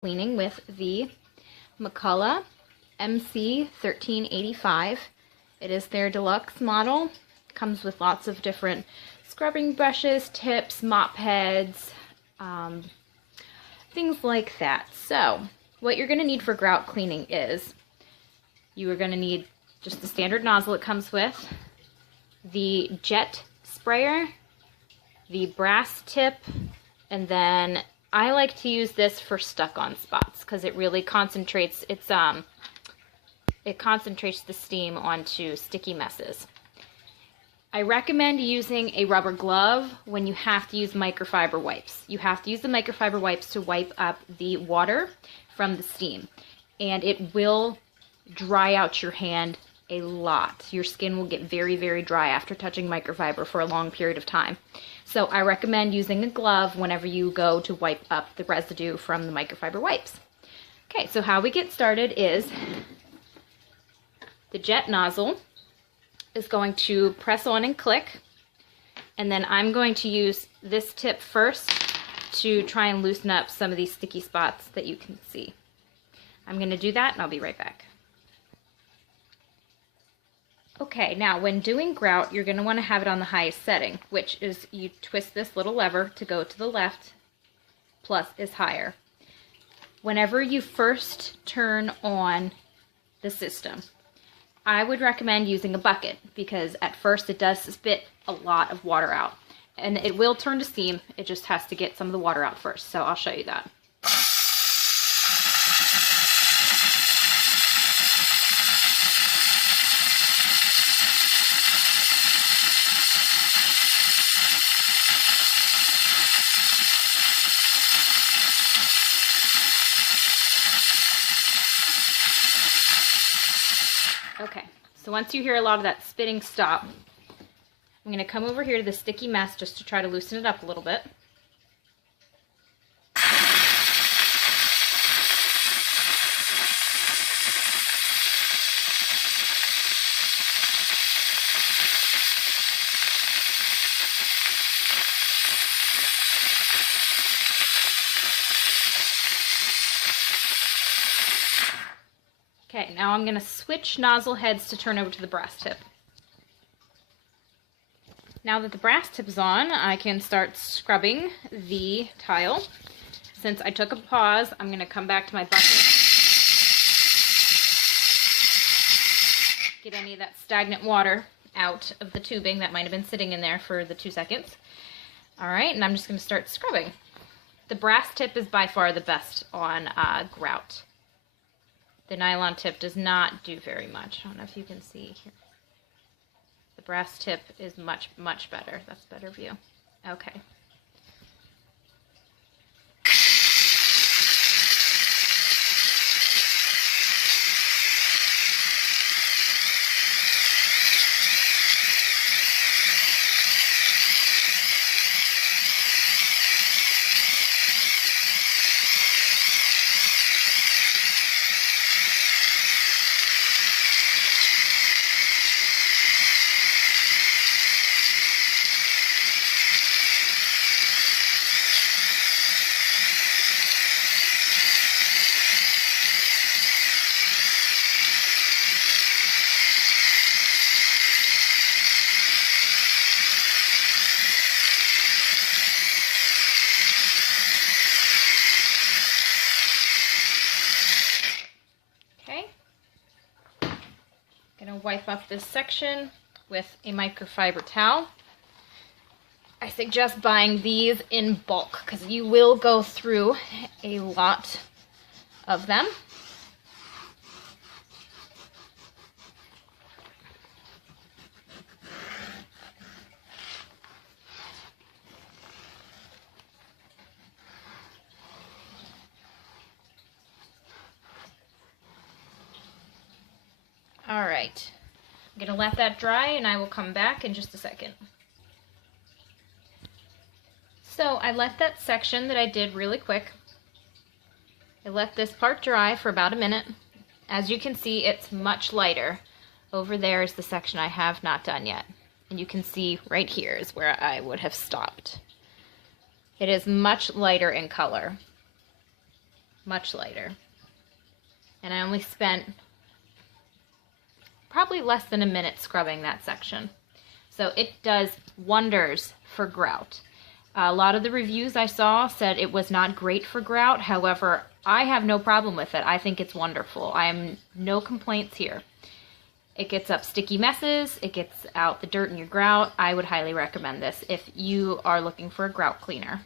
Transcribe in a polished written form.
cleaning with the McCulloch MC1385. It is their deluxe model. Comes with lots of different scrubbing brushes, tips, mop heads, things like that. So what you're going to need for grout cleaning is you are going to need just the standard nozzle it comes with, the jet sprayer, the brass tip, and then I like to use this for stuck-on spots because it really concentrates it concentrates the steam onto sticky messes. I recommend using a rubber glove when you have to use microfiber wipes. You have to use the microfiber wipes to wipe up the water from the steam, and it will dry out your hand a lot. Your skin will get very, very dry after touching microfiber for a long period of time. So I recommend using a glove whenever you go to wipe up the residue from the microfiber wipes. Okay, so how we get started is the jet nozzle is going to press on and click, and then I'm going to use this tip first to try and loosen up some of these sticky spots that you can see. I'm going to do that and I'll be right back. Okay, now when doing grout, you're going to want to have it on the highest setting, which is you twist this little lever to go to the left, plus is higher. Whenever you first turn on the system, I would recommend using a bucket because at first it does spit a lot of water out. And it will turn to steam, it just has to get some of the water out first, so I'll show you that. Okay, so once you hear a lot of that spitting stop, I'm going to come over here to the sticky mess just to try to loosen it up a little bit. Okay, now I'm going to switch nozzle heads to turn over to the brass tip. Now that the brass tip is on, I can start scrubbing the tile. Since I took a pause, I'm going to come back to my bucket, get any of that stagnant water out of the tubing that might have been sitting in there for the 2 seconds. Alright, and I'm just going to start scrubbing. The brass tip is by far the best on grout. The nylon tip does not do very much. I don't know if you can see here. The brass tip is much, much better. That's a better view. Okay. Wipe up this section with a microfiber towel. I suggest buying these in bulk because you will go through a lot of them. All right, I'm going to let that dry and I will come back in just a second. So I let that section that I did really quick. I let this part dry for about a minute. As you can see, it's much lighter. Over there is the section I have not done yet. And you can see right here is where I would have stopped. It is much lighter in color. much lighter. And I only spent probably less than a minute scrubbing that section. So it does wonders for grout. A lot of the reviews I saw said it was not great for grout. However, I have no problem with it. I think it's wonderful. I am no complaints here. It gets up sticky messes. It gets out the dirt in your grout. I would highly recommend this if you are looking for a grout cleaner.